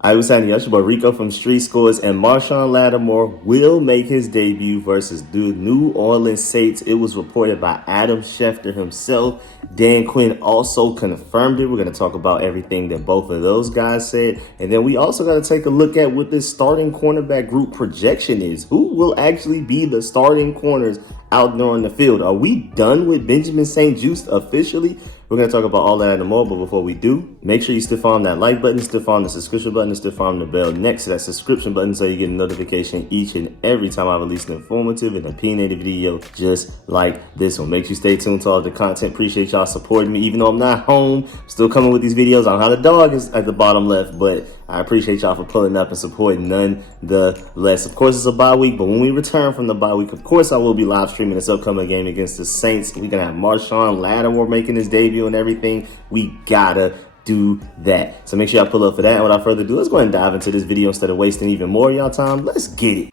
I was saying yesterday, but Rico from StreetScores and Marshon Lattimore will make his debut versus the New Orleans Saints. It was reported by Adam Schefter himself. Dan Quinn also confirmed it. We're going to talk about everything that both of those guys said. And then we also got to take a look at what this starting cornerback group projection is. Who will actually be the starting corners out there on the field? Are we done with Benjamin St-Juste officially? We're going to talk about all that and more, but before we do, make sure you stiff arm that like button, stiff arm the subscription button, and stiff arm the bell next to that subscription button so you get a notification each and every time I release an informative and opinionated video just like this one. Make sure you stay tuned to all the content. Appreciate y'all supporting me. Even though I'm not home, I'm still coming with these videos. I don't know how the dog is at the bottom left, but I appreciate y'all for pulling up and supporting nonetheless. Of course, it's a bye week, but when we return from the bye week, of course, I will be live streaming this upcoming game against the Saints. We're going to have Marshon Lattimore making his debut and everything. We gotta do that. So make sure y'all pull up for that. And without further ado, let's go ahead and dive into this video instead of wasting even more of y'all time. Let's get it.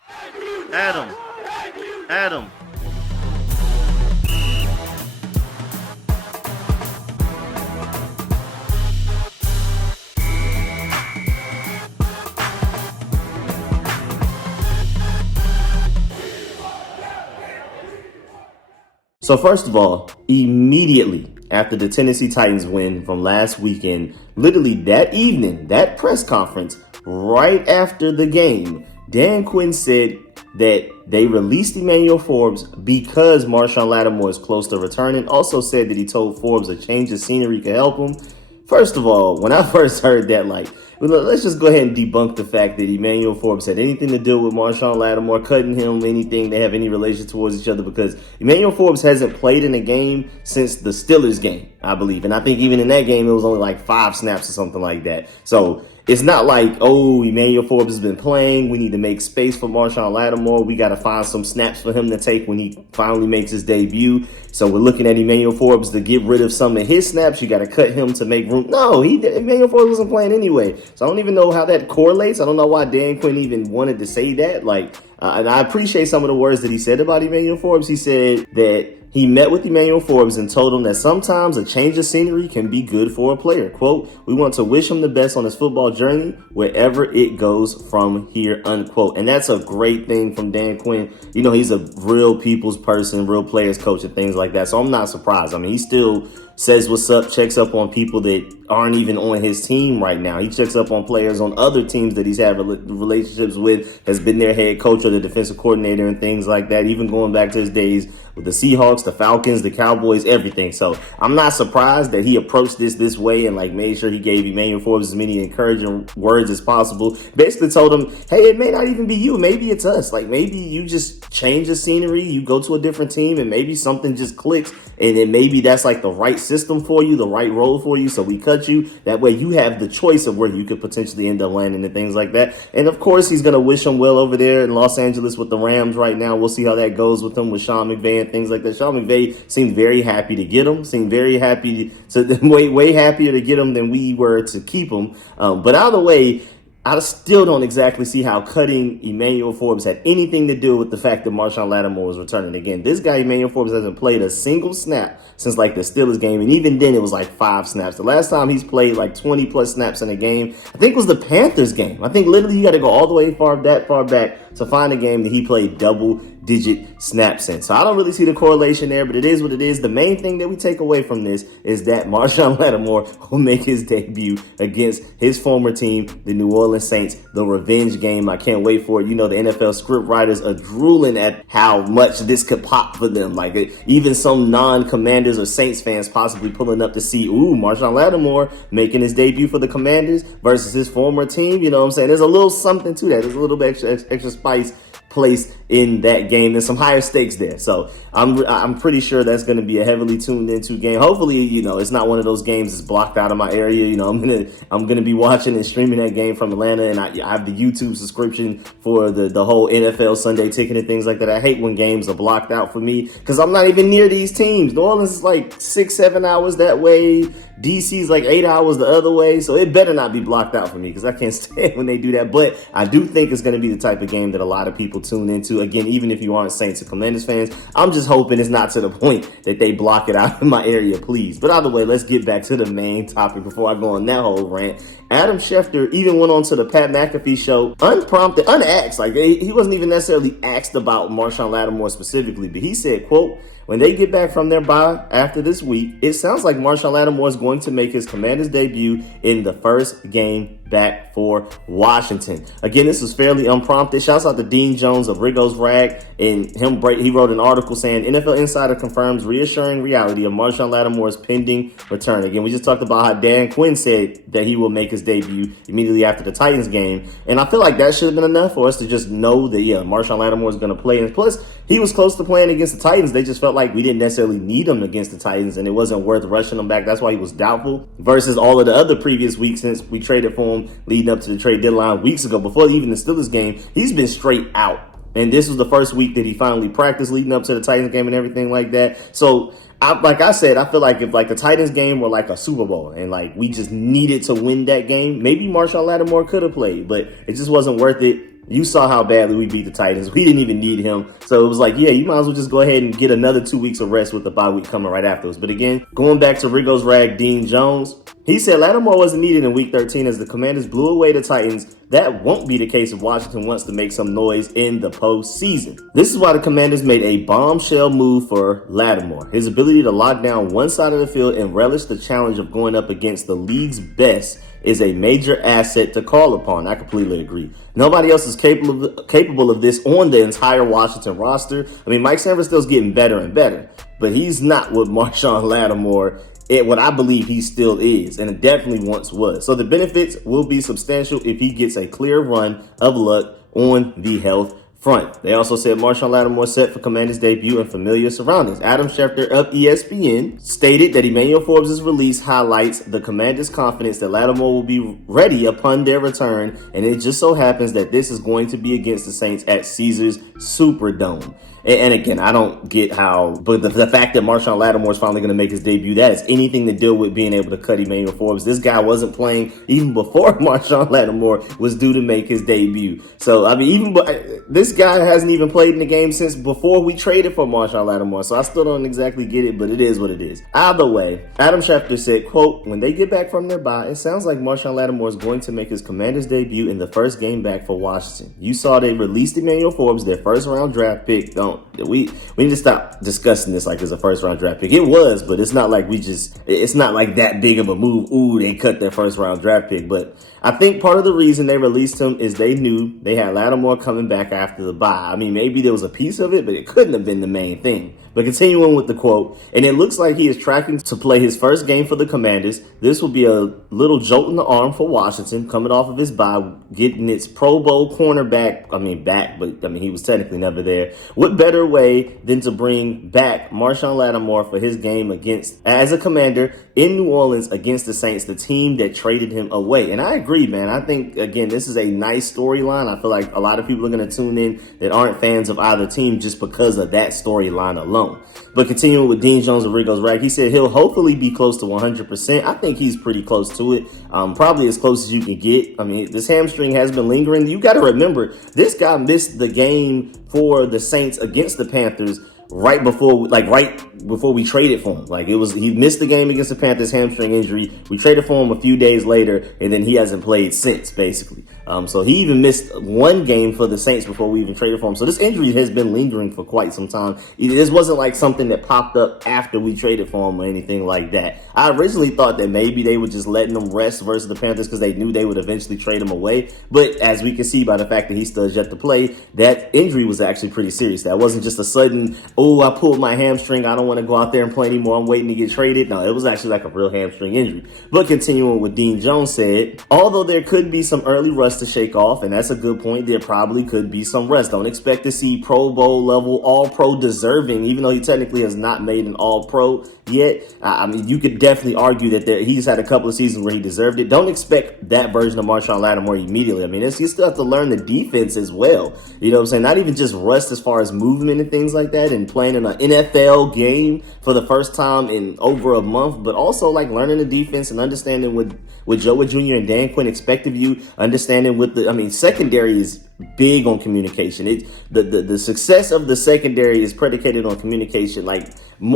Adam. So first of all, immediately after the Tennessee Titans win from last weekend, literally that evening, that press conference, right after the game, Dan Quinn said that they released Lattimore Forbes because Marshon Lattimore is close to returning. Also said that he told Forbes a change of scenery could help him. First of all, when I first heard that, let's just go ahead and debunk the fact that Lattimore Forbes had anything to do with Marshon Lattimore, cutting him, anything. They have any relation towards each other, because Lattimore Forbes hasn't played in a game since the Steelers game, I believe. And I think even in that game, it was only like 5 snaps or something like that. So it's not like, oh, Lattimore Forbes has been playing. We need to make space for Marshon Lattimore. We got to find some snaps for him to take when he finally makes his debut. So we're looking at Lattimore Forbes to get rid of some of his snaps. You got to cut him to make room. No, Lattimore Forbes wasn't playing anyway. So I don't even know how that correlates. I don't know why Dan Quinn even wanted to say that. And I appreciate some of the words that he said about Lattimore Forbes. He said that he met with Lattimore Forbes and told him that sometimes a change of scenery can be good for a player. Quote, "We want to wish him the best on his football journey, wherever it goes from here," unquote. And that's a great thing from Dan Quinn. You know, he's a real people's person, real players coach and things like that. So I'm not surprised. I mean, he still says what's up, checks up on people that aren't even on his team right now. He checks up on players on other teams that he's had relationships with, has been their head coach or the defensive coordinator and things like that, even going back to his days with the Seahawks, the Falcons, the Cowboys, everything. So I'm not surprised that he approached this way and made sure he gave Lattimore Forbes as many encouraging words as possible. Basically told him, hey, it may not even be you. Maybe it's us. Maybe you just change the scenery, you go to a different team, and maybe something just clicks. And then maybe that's the right system for you, the right role for you. So we cut you. That way you have the choice of where you could potentially end up landing and things like that. And of course, he's going to wish him well over there in Los Angeles with the Rams right now. We'll see how that goes with him, with Sean McVay and things like that. Sean McVay seemed very happy to get him, seemed very happy to way happier to get him than we were to keep him. But either way, I still don't exactly see how cutting Lattimore Forbes had anything to do with the fact that Marshon Lattimore was returning. Again, this guy, Lattimore Forbes, hasn't played a single snap since the Steelers game. And even then, it was 5 snaps. The last time he's played 20 plus snaps in a game, I think it was the Panthers game. I think literally you got to go all the way far back to find a game that he played double-digit snaps in. So I don't really see the correlation there, but it is what it is. The main thing that we take away from this is that Marshon Lattimore will make his debut against his former team, the New Orleans Saints, the revenge game. I can't wait for it. You know, the NFL script writers are drooling at how much this could pop for them. Even some non-Commanders or Saints fans possibly pulling up to see, Marshon Lattimore making his debut for the Commanders versus his former team. You know what I'm saying? There's a little something to that. There's a little bit extra spice place in that game. There's some higher stakes there. So I'm pretty sure that's going to be a heavily tuned into game. Hopefully, it's not one of those games that's blocked out of my area. I'm gonna be watching and streaming that game from Atlanta, and I have the YouTube subscription for the whole NFL Sunday ticket and things like that. I hate when games are blocked out for me because I'm not even near these teams. New Orleans is 6-7 hours that way. DC's 8 hours the other way. So it better not be blocked out for me because I can't stand when they do that. But I do think it's going to be the type of game that a lot of people tune into. Again, even if you aren't Saints or Commanders fans, I'm just hoping it's not to the point that they block it out in my area, please. But either way, let's get back to the main topic before I go on that whole rant. Adam Schefter even went on to the Pat McAfee show unprompted, unasked. Like, he wasn't even necessarily asked about Marshon Lattimore specifically, but he said, quote, "When they get back from their bye after this week, it sounds like Marshon Lattimore is going to make his Commanders debut in the first game back for Washington." Again, this was fairly unprompted. Shouts out to Dean Jones of Rico's Rag, and he wrote an article saying NFL Insider confirms reassuring reality of Marshon Lattimore's pending return. Again, we just talked about how Dan Quinn said that he will make his debut immediately after the Titans game, and I feel like that should have been enough for us to just know that, yeah, Marshon Lattimore is going to play. And plus, he was close to playing against the Titans. They just felt like we didn't necessarily need him against the Titans, and it wasn't worth rushing him back. That's why he was doubtful versus all of the other previous weeks since we traded for him leading up to the trade deadline weeks ago. Before even the Steelers game, he's been straight out. And this was the first week that he finally practiced leading up to the Titans game and everything like that. So, like I said, I feel like if like the Titans game were like a Super Bowl and like we just needed to win that game, maybe Marshon Lattimore could have played, but it just wasn't worth it. You saw how badly we beat the Titans. We didn't even need him. So it was like, yeah, you might as well just go ahead and get another 2 weeks of rest with the bye week coming right afterwards. But again, going back to Rico's Rag, Dean Jones, he said Lattimore wasn't needed in week 13 as the Commanders blew away the Titans. That won't be the case if Washington wants to make some noise in the postseason. This is why the Commanders made a bombshell move for Lattimore. His ability to lock down one side of the field and relish the challenge of going up against the league's best is a major asset to call upon. I completely agree. Nobody else is capable of this on the entire Washington roster. I mean, Mike Sanford's getting better and better, but he's not what Marshon Lattimore, what I believe he still is, and it definitely once was. So the benefits will be substantial if he gets a clear run of luck on the health front. They also said Marshon Lattimore set for Commanders debut in familiar surroundings. Adam Schefter of ESPN stated that Emmanuel Forbes' release highlights the Commanders' confidence that Lattimore will be ready upon their return, and it just so happens that this is going to be against the Saints at Caesars Superdome. And again, I don't get how, but the fact that Marshon Lattimore is finally going to make his debut, that has anything to do with being able to cut Emmanuel Forbes. This guy wasn't playing even before Marshon Lattimore was due to make his debut. So, I mean, this guy hasn't even played in the game since before we traded for Marshon Lattimore. So I still don't exactly get it, but it is what it is. Either way, Adam Schefter said, quote, "When they get back from their bye, it sounds like Marshon Lattimore is going to make his Commanders debut in the first game back for Washington. You saw they released Emmanuel Forbes, their first round draft pick. We need to stop discussing this like it's a first round draft pick. It was, but it's not like it's not like that big of a move. Ooh, they cut their first round draft pick. But I think part of the reason they released him is they knew they had Lattimore coming back after the bye. I mean, maybe there was a piece of it, but it couldn't have been the main thing. But continuing with the quote, and it looks like he is tracking to play his first game for the Commanders. This will be a little jolt in the arm for Washington coming off of his bye, getting its Pro Bowl cornerback, he was technically never there. What better way than to bring back Marshon Lattimore for his game as a Commander in New Orleans against the Saints, the team that traded him away. And I agree, man. I think, again, this is a nice storyline. I feel like a lot of people are going to tune in that aren't fans of either team just because of that storyline alone. But continuing with Dean Jones of Rico's Rag, he said he'll hopefully be close to 100%. I think he's pretty close to it, probably as close as you can get. I mean, this hamstring has been lingering. You got to remember, this guy missed the game for the Saints against the Panthers right before we traded for him. He missed the game against the Panthers, hamstring injury. We traded for him a few days later, and then he hasn't played since, basically. So he even missed one game for the Saints before we even traded for him. So this injury has been lingering for quite some time. This wasn't like something that popped up after we traded for him or anything like that. I originally thought that maybe they were just letting him rest versus the Panthers because they knew they would eventually trade him away. But as we can see by the fact that he still has yet to play, that injury was actually pretty serious. That wasn't just a sudden, oh, I pulled my hamstring, I don't want to go out there and play anymore, I'm waiting to get traded. No, it was actually like a real hamstring injury. But continuing with Dean Jones said, although there could be some early rust to shake off, and that's a good point, there probably could be some rest. Don't expect to see Pro Bowl level, All-Pro deserving, even though he technically has not made an All-Pro yet. I mean, you could definitely argue that he's had a couple of seasons where he deserved it. Don't expect that version of Marshon Lattimore immediately. I mean, you still have to learn the defense as well. You know what I'm saying? Not even just rust as far as movement and things like that, and playing in an NFL game for the first time in over a month, but also like learning the defense and understanding what Joe Jr. and Dan Quinn expect of you, understanding secondary is big on communication. The success of the secondary is predicated on communication, like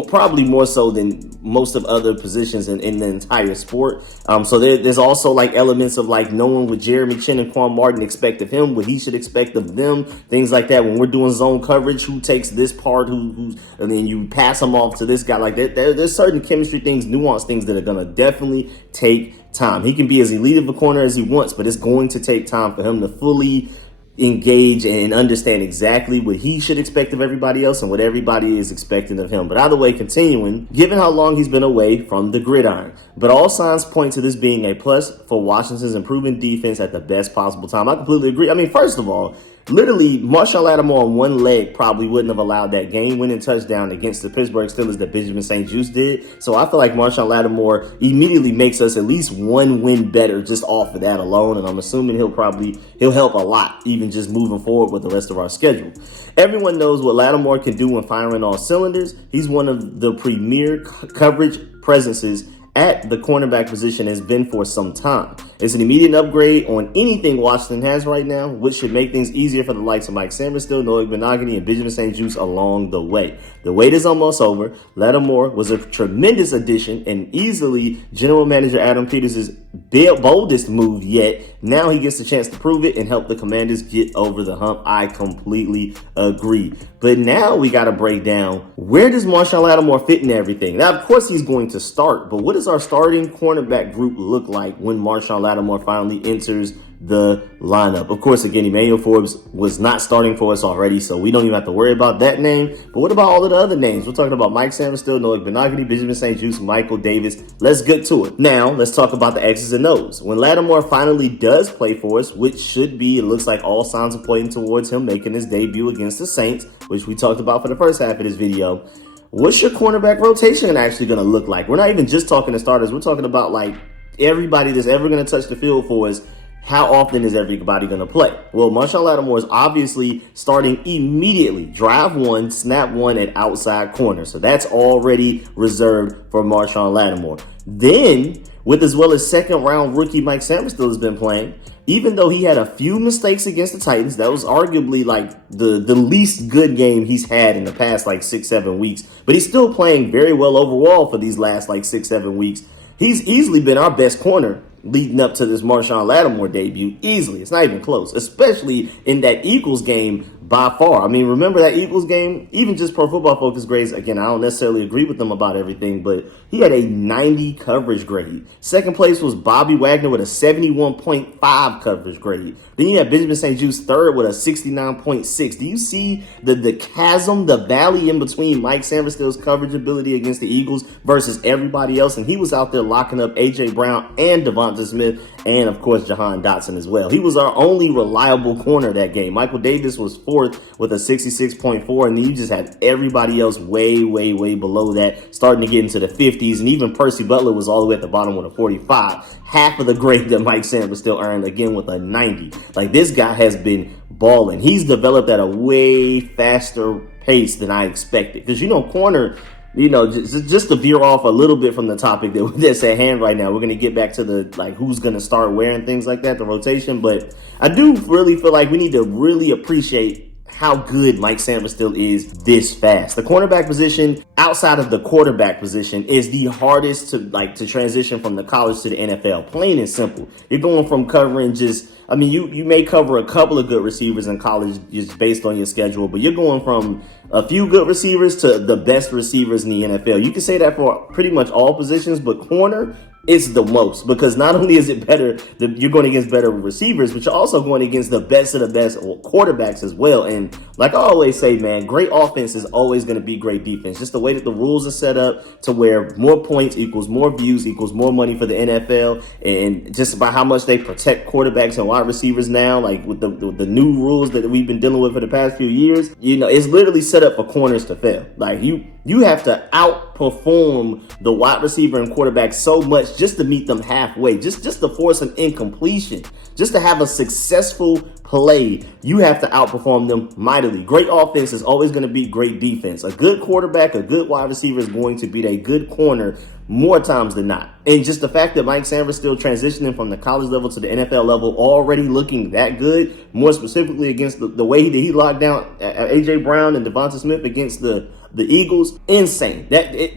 probably more so than most of other positions in the entire sport. So there's also like elements of like knowing what Jeremy Chin and Quan Martin expect of him, what he should expect of them, things like that. When we're doing zone coverage, who takes this part, and then you pass them off to this guy like that. There's certain chemistry things, nuanced things that are gonna definitely take time. He can be as elite of a corner as he wants, but it's going to take time for him to fully engage and understand exactly what he should expect of everybody else and what everybody is expecting of him. But either way, continuing, given how long he's been away from the gridiron, but all signs point to this being a plus for Washington's improving defense at the best possible time. I completely agree. I mean, first of all, literally, Marshon Lattimore on one leg probably wouldn't have allowed that game-winning touchdown against the Pittsburgh Steelers that Benjamin St-Juste did. So I feel like Marshon Lattimore immediately makes us at least one win better just off of that alone. And I'm assuming he'll help a lot, even just moving forward with the rest of our schedule. Everyone knows what Lattimore can do when firing all cylinders. He's one of the premier coverage presences at the cornerback position has been for some time. It's an immediate upgrade on anything Washington has right now, which should make things easier for the likes of Mike Sainristil, Noah Benogany, and Benjamin St-Juste along the way. The wait is almost over. Lattimore was a tremendous addition and easily General Manager Adam Peters' boldest move yet. Now he gets the chance to prove it and help the Commanders get over the hump. I completely agree. But now we got to break down, where does Marshon Lattimore fit in everything? Now, of course, he's going to start, but what does our starting cornerback group look like when Marshon Lattimore finally enters the lineup? Of course, again, Emmanuel Forbes was not starting for us already, so we don't even have to worry about that name. But what about all of the other names? We're talking about Mike Sainristil, Noah Benogany, Benjamin St-Juste, Michael Davis. Let's get to it. Now, let's talk about the X's and O's. When Lattimore finally does play for us, which should be, it looks like all signs are pointing towards him making his debut against the Saints, which we talked about for the first half of this video. What's your cornerback rotation actually going to look like? We're not even just talking to starters. We're talking about like everybody that's ever going to touch the field for us. How often is everybody going to play? Well, Marshon Lattimore is obviously starting immediately. Drive one, snap one at outside corner. So that's already reserved for Marshon Lattimore. Then, with as well as second round rookie Mike Sainristil has been playing, even though he had a few mistakes against the Titans, that was arguably like the least good game he's had in the past like 6-7 weeks. But he's still playing very well overall for these last like 6-7 weeks. He's easily been our best corner leading up to this Marshon Lattimore debut. Easily. It's not even close, especially in that Eagles game by far. I mean, remember that Eagles game? Even just Pro Football Focus grades, again, I don't necessarily agree with them about everything, but he had a 90 coverage grade. Second place was Bobby Wagner with a 71.5 coverage grade. Then you have Benjamin St-Juste third with a 69.6. Do you see the chasm, the valley in between Mike Sainristil's coverage ability against the Eagles versus everybody else? And he was out there locking up A.J. Brown and Devonta Smith and, of course, Jahan Dotson as well. He was our only reliable corner that game. Michael Davis was fourth with a 66.4, and then you just had everybody else way, way, way below that, starting to get into the 50s, and even Percy Butler was all the way at the bottom with a 45. Half of the grade that Mike Sainristil earned, again, with a 90. Like, this guy has been balling. He's developed at a way faster pace than I expected. Because, corner, just to veer off a little bit from the topic that's at hand right now, we're going to get back to the, like, who's going to start where and things like that, the rotation. But I do really feel like we need to really appreciate how good Mike Sainristil is this fast. The cornerback position, outside of the quarterback position, is the hardest to transition from the college to the NFL. Plain and simple. You're going from covering you may cover a couple of good receivers in college just based on your schedule, but you're going from a few good receivers to the best receivers in the NFL. You can say that for pretty much all positions, but corner, it's the most, because not only is it better, you're going against better receivers, but you're also going against the best of the best quarterbacks as well. And like I always say, man, great offense is always going to be great defense. Just the way that the rules are set up to where more points equals more views equals more money for the NFL, and just about how much they protect quarterbacks and wide receivers now, like with the new rules that we've been dealing with for the past few years, it's literally set up for corners to fail. Like you have to outperform the wide receiver and quarterback so much just to meet them halfway, just to force an incompletion, just to have a successful play, you have to outperform them mightily. Great offense is always going to beat great defense. A good quarterback, a good wide receiver is going to beat a good corner more times than not. And just the fact that Mike Sanford still transitioning from the college level to the NFL level, already looking that good, more specifically against the way that he locked down A.J. Brown and Devonta Smith against the Eagles, insane.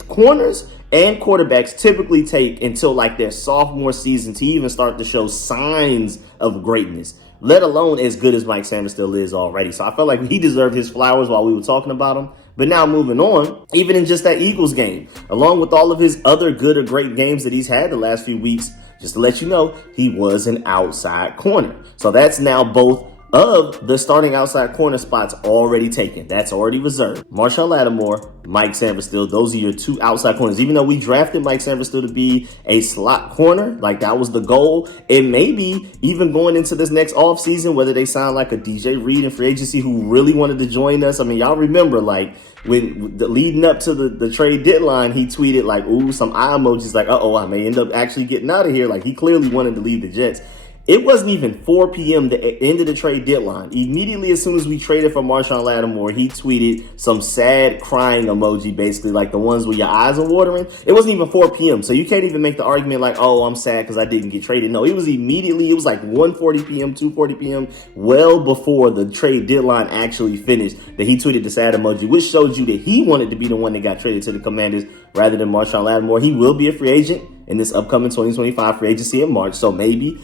Corners and quarterbacks typically take until like their sophomore season to even start to show signs of greatness, let alone as good as Mike Sanford still is already. So I felt like he deserved his flowers while we were talking about him. But now moving on, even in just that Eagles game, along with all of his other good or great games that he's had the last few weeks, just to let you know, he was an outside corner. So that's now both of the starting outside corner spots already taken. That's already reserved. Marshon Lattimore, Mike Sanford still, those are your two outside corners. Even though we drafted Mike Sanford still to be a slot corner, like that was the goal. And maybe even going into this next offseason, whether they sign like a DJ Reed in free agency who really wanted to join us. I mean, y'all remember like when leading up to the trade deadline, he tweeted like, ooh, some eye emojis like, I may end up actually getting out of here. Like he clearly wanted to leave the Jets. It wasn't even 4 p.m. the end of the trade deadline. Immediately as soon as we traded for Marshon Lattimore, he tweeted some sad crying emoji, basically like the ones where your eyes are watering. It wasn't even 4 p.m. So you can't even make the argument like, oh, I'm sad because I didn't get traded. No, it was like 1:40 p.m., 2:40 p.m., well before the trade deadline actually finished, that he tweeted the sad emoji, which showed you that he wanted to be the one that got traded to the Commanders rather than Marshon Lattimore. He will be a free agent in this upcoming 2025 free agency in March. So maybe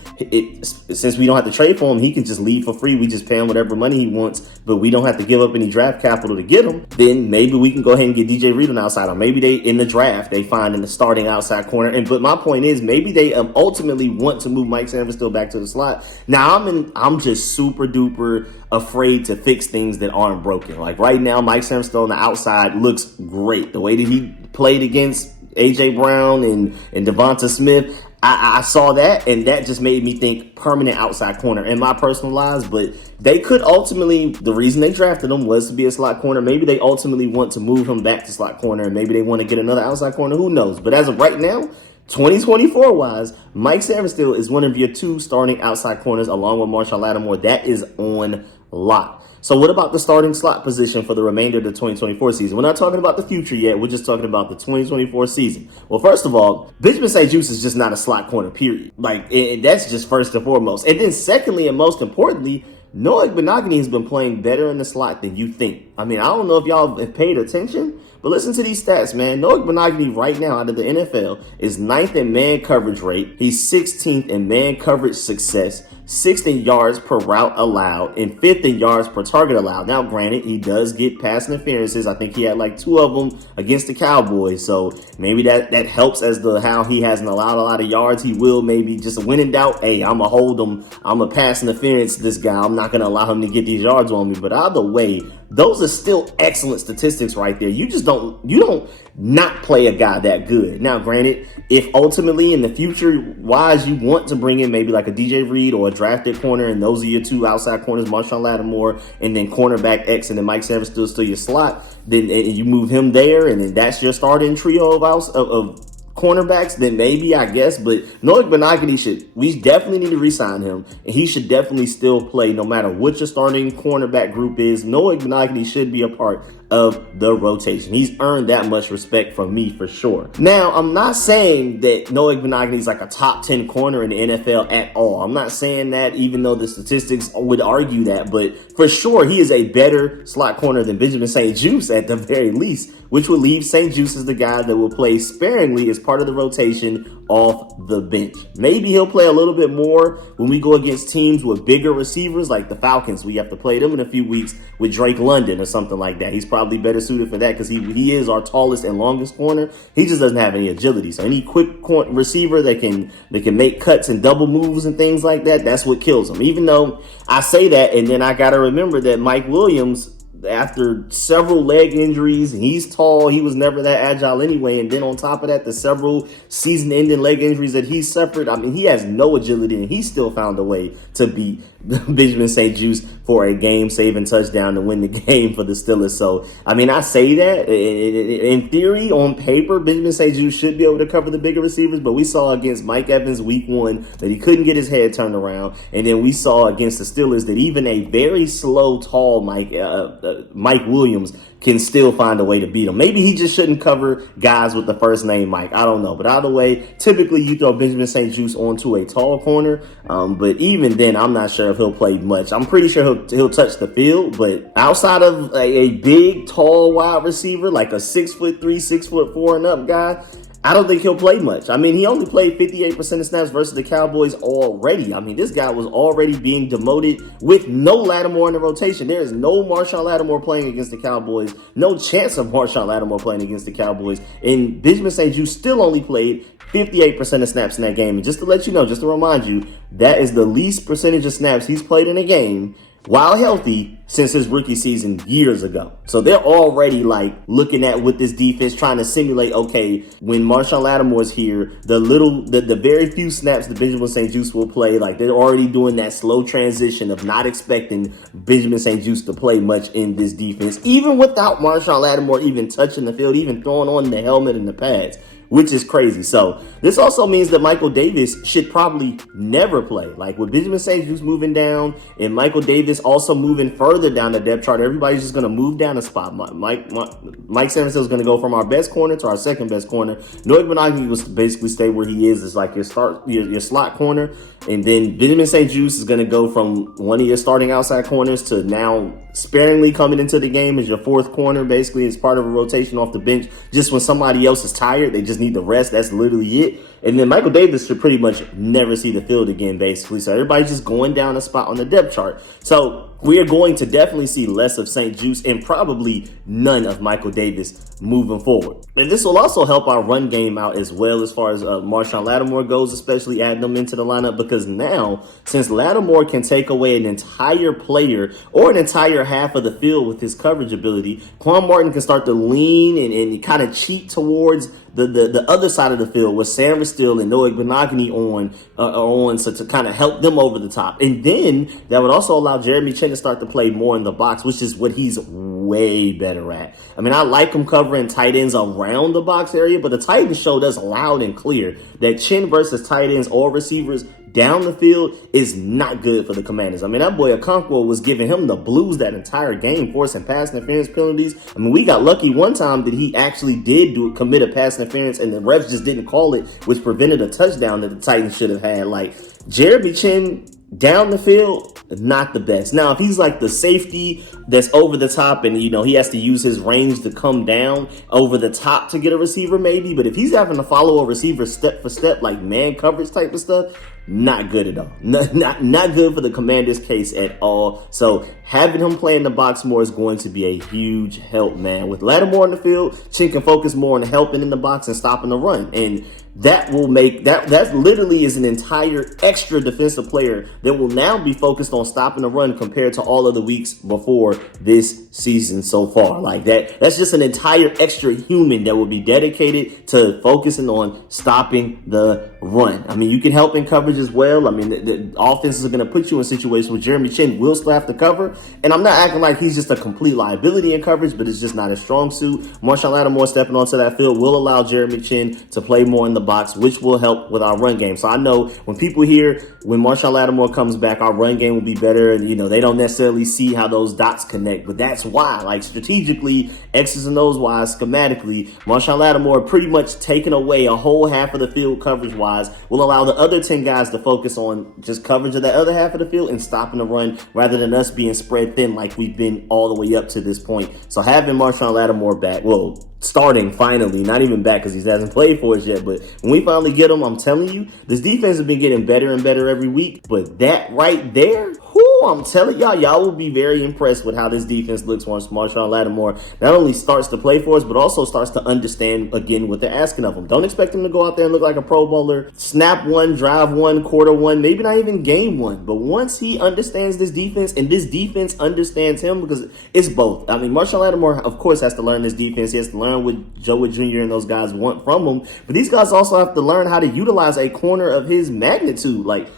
since we don't have to trade for him, he can just leave for free. We just pay him whatever money he wants, but we don't have to give up any draft capital to get him. Then maybe we can go ahead and get DJ Reed on the outside, or maybe they in the draft they find in the starting outside corner. But my point is, maybe they ultimately want to move Mike Sanford still back to the slot. Now I'm just super duper afraid to fix things that aren't broken. Like right now, Mike Sanford still on the outside looks great. The way that he played against A.J. Brown and Devonta Smith, I saw that, and that just made me think permanent outside corner in my personal lives. But they could ultimately, the reason they drafted him was to be a slot corner. Maybe they ultimately want to move him back to slot corner, and maybe they want to get another outside corner. Who knows? But as of right now, 2024 wise, Mike Sanford still is one of your two starting outside corners along with Marshon Lattimore. That is on lock. So what about the starting slot position for the remainder of the 2024 season? We're not talking about the future yet. We're just talking about the 2024 season. Well, first of all, Benjamin St. Juste is just not a slot corner, period. Like, that's just first and foremost. And then secondly, and most importantly, Noah Benogany has been playing better in the slot than you think. I mean, I don't know if y'all have paid attention, but listen to these stats, man. Noah Benogany right now out of the NFL is 9th in man coverage rate. He's 16th in man coverage success, 6th in yards per route allowed, and 5th in yards per target allowed. Now, granted, he does get pass interferences. I think he had like 2 of them against the Cowboys. So maybe that helps as to how he hasn't allowed a lot of yards. He will maybe just when in doubt, hey, I'm going to hold him. I'm going to pass interference this guy. I'm not going to allow him to get these yards on me. But either way, those are still excellent statistics right there. You don't not play a guy that good. Now, granted, if ultimately in the future wise you want to bring in maybe like a DJ Reed or a drafted corner, and those are your two outside corners, Marshon Lattimore, and then cornerback X, and then Mike Sanford still your slot, then you move him there, and then that's your starting trio of cornerbacks, then maybe, I guess. But Noah Benogany we definitely need to re-sign him, and he should definitely still play no matter what your starting cornerback group is. Noah Benogany should be a part of the rotation. He's earned that much respect from me for sure. Now, I'm not saying that Noah Benogany is like a top 10 corner in the NFL at all. I'm not saying that, even though the statistics would argue that, but for sure he is a better slot corner than Benjamin St. Juste at the very least, which would leave St. Juste as the guy that will play sparingly as part of the rotation off the bench. Maybe he'll play a little bit more when we go against teams with bigger receivers like the Falcons. We have to play them in a few weeks with Drake London or something like that. He's probably better suited for that because he is our tallest and longest corner. He just doesn't have any agility. So any quick receiver that can make cuts and double moves and things like that, that's what kills him. Even though I say that, and then I got to remember that Mike Williams after several leg injuries. He's tall. He was never that agile anyway. And then on top of that, the several season-ending leg injuries that he suffered. I mean, he has no agility, and he still found a way to beat Benjamin St-Juste for a game-saving touchdown to win the game for the Steelers. So, I mean, I say that. In theory, on paper, Benjamin St-Juste should be able to cover the bigger receivers, but we saw against Mike Evans week 1 that he couldn't get his head turned around. And then we saw against the Steelers that even a very slow, tall Mike Williams can still find a way to beat him. Maybe he just shouldn't cover guys with the first name Mike. I don't know. But either way, typically you throw Benjamin St-Juste onto a tall corner. But even then, I'm not sure if he'll play much. I'm pretty sure he'll touch the field. But outside of a big, tall wide receiver, like a 6'3", 6'4" and up guy, I don't think he'll play much. I mean, he only played 58% of snaps versus the Cowboys already. I mean, this guy was already being demoted with no Lattimore in the rotation. There is no Marshon Lattimore playing against the Cowboys. No chance of Marshon Lattimore playing against the Cowboys. And Benjamin St-Juste still only played 58% of snaps in that game. And just to let you know, just to remind you, that is the least percentage of snaps he's played in a game while healthy since his rookie season years ago. So they're already like looking at with this defense, trying to simulate, okay, when Marshon Lattimore's here, the very few snaps that Benjamin St-Juste will play, like they're already doing that slow transition of not expecting Benjamin St-Juste to play much in this defense, even without Marshon Lattimore even touching the field, even throwing on the helmet and the pads, which is crazy. So this also means that Michael Davis should probably never play. Like with Benjamin St-Juste moving down and Michael Davis also moving further down the depth chart, everybody's just going to move down a spot. Mike Sanderson is going to go from our best corner to our second best corner. Noah Benaghi will basically stay where he is. It's like your slot corner. And then Benjamin St-Juste is going to go from one of your starting outside corners to now sparingly coming into the game as your fourth corner. Basically, it's part of a rotation off the bench. Just when somebody else is tired, they just need the rest. That's literally it. And then Michael Davis should pretty much never see the field again, basically. So everybody's just going down a spot on the depth chart. So we are going to definitely see less of St-Juste and probably none of Michael Davis moving forward. And this will also help our run game out as well as far as Marshon Lattimore goes, especially adding them into the lineup, because now, since Lattimore can take away an entire player or an entire half of the field with his coverage ability, Quan Martin can start to lean and kind of cheat towards the other side of the field with Sam Steele and Noah Benaghi on so to kind of help them over the top. And then that would also allow Jeremy Chinn to start to play more in the box, which is what he's way better at. I mean, I like him covering tight ends around the box area, but the Titans showed us loud and clear that Chinn versus tight ends or receivers down the field is not good for the Commanders. I mean, that boy Okonkwo was giving him the blues that entire game, forcing pass interference penalties. I mean, we got lucky one time that he actually did commit a pass interference and the refs just didn't call it, which prevented a touchdown that the Titans should have had. Like, Jeremy Chinn down the field, not the best. Now, if he's like the safety that's over the top and, you know, he has to use his range to come down over the top to get a receiver, maybe. But if he's having to follow a receiver step for step, like man coverage type of stuff, not good at all. Not good for the Commanders' case at all. So having him play in the box more is going to be a huge help, man. With Lattimore in the field, Chinn can focus more on helping in the box and stopping the run. And that will make that literally is an entire extra defensive player that will now be focused on stopping the run compared to all of the weeks before this season so far. Like that's just an entire extra human that will be dedicated to focusing on stopping the run. I mean, you can help in coverage as well. I mean, the offenses are going to put you in situations where Jeremy Chinn will still have to cover. And I'm not acting like he's just a complete liability in coverage, but it's just not a strong suit. Marshon Lattimore stepping onto that field will allow Jeremy Chinn to play more in the box, which will help with our run game. So I know when people hear when Marshon Lattimore comes back, our run game will be better. And, you know, they don't necessarily see how those dots connect, but that's why, like strategically, X's and O's wise, schematically, Marshon Lattimore pretty much taking away a whole half of the field coverage wise will allow the other 10 guys to focus on just coverage of the other half of the field and stopping the run rather than us being spread thin like we've been all the way up to this point. So having Marshon Lattimore back, well, starting finally, not even back because he hasn't played for us yet, but when we finally get him, I'm telling you, this defense has been getting better and better every week. But that right there, whoo, I'm telling y'all will be very impressed with how this defense looks once Marshon Lattimore not only starts to play for us, but also starts to understand, again, what they're asking of him. Don't expect him to go out there and look like a Pro Bowler, snap one, drive one, quarter one, maybe not even game one. But once he understands this defense, and this defense understands him, because it's both. I mean, Marshon Lattimore, of course, has to learn this defense. He has to learn what Joe Jr. and those guys want from him. But these guys also have to learn how to utilize a corner of his magnitude. Like,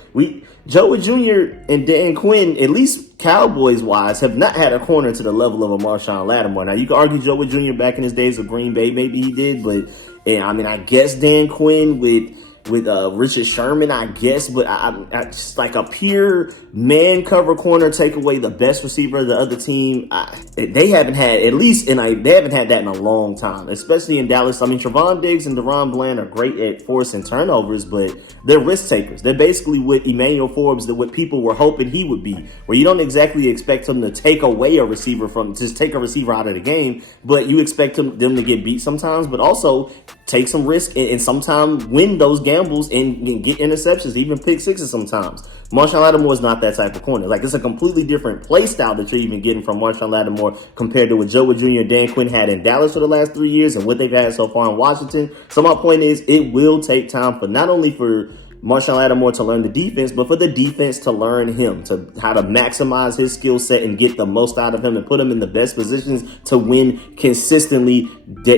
Joe Jr. and Dan Quinn, at least Cowboys-wise, have not had a corner to the level of a Marshon Lattimore. Now, you can argue Joe Jr. back in his days of Green Bay, maybe he did, but I mean, I guess Dan Quinn with Richard Sherman, I guess, but I just like a pure man cover corner, take away the best receiver of the other team. They haven't had, at least, they haven't had that in a long time, especially in Dallas. I mean, Trevon Diggs and Deron Bland are great at forcing turnovers, but they're risk takers. They're basically what Emmanuel Forbes, what people were hoping he would be, where you don't exactly expect him to take away a receiver just take a receiver out of the game, but you expect them to get beat sometimes, but also take some risk and sometimes win those gambles and get interceptions, even pick sixes sometimes. Marshon Lattimore is not that type of corner. Like, it's a completely different play style that you're even getting from Marshon Lattimore compared to what Joe Jr. and Dan Quinn had in Dallas for the last 3 years and what they've had so far in Washington. So my point is, it will take time for not only for Marshon Lattimore to learn the defense, but for the defense to learn him, to how to maximize his skill set and get the most out of him and put him in the best positions to win consistently,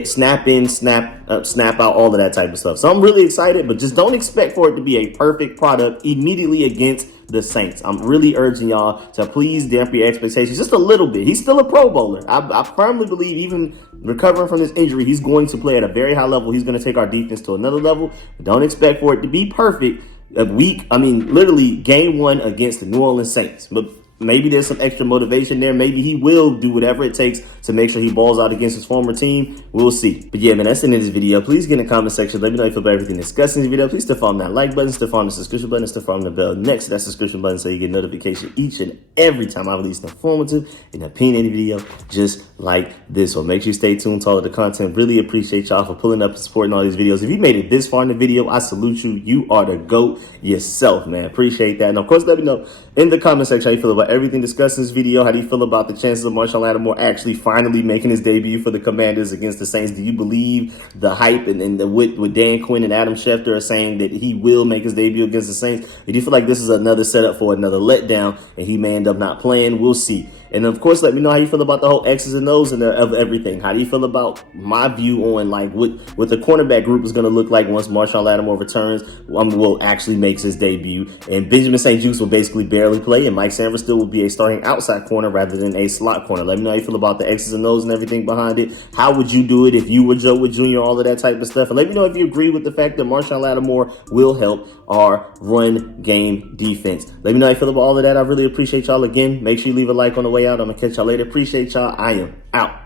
snap in, snap out, all of that type of stuff. So I'm really excited, but just don't expect for it to be a perfect product immediately against the Saints. I'm really urging y'all to please dampen your expectations just a little bit. He's still a Pro Bowler. I firmly believe, even recovering from this injury, he's going to play at a very high level. He's going to take our defense to another level. Don't expect for it to be perfect. Literally game one against the New Orleans Saints. But maybe there's some extra motivation there. Maybe he will do whatever it takes to make sure he balls out against his former team. We'll see. But yeah, man, that's the end of this video. Please get in the comment section. Let me know how you feel about everything discussed in this video. Please still on that like button, still on the subscription button, still on the bell next to that subscription button so you get notification each and every time I release an informative and opinionated video just like this one. Make sure you stay tuned to all of the content. Really appreciate y'all for pulling up and supporting all these videos. If you made it this far in the video, I salute you. You are the GOAT yourself, man. Appreciate that. And of course, let me know in the comment section how you feel about everything discussed in this video. How do you feel about the chances of Marshon Lattimore actually finally making his debut for the Commanders against the Saints? Do you believe the hype and what Dan Quinn and Adam Schefter are saying that he will make his debut against the Saints? Or do you feel like this is another setup for another letdown and he may end up not playing? We'll see. And of course, let me know how you feel about the whole X's and O's and of everything. How do you feel about my view on like what the cornerback group is going to look like once Marshon Lattimore returns? Will actually makes his debut, and Benjamin St-Juste will basically barely play, and Mike Sanford still will be a starting outside corner rather than a slot corner. Let me know how you feel about the X's and O's and everything behind it. How would you do it if you were Joe Jr., all of that type of stuff? And let me know if you agree with the fact that Marshon Lattimore will help our run game defense. Let me know how you feel about all of that. I really appreciate y'all. Again, make sure you leave a like on the way out. I'm going to catch y'all later. Appreciate y'all. I am out.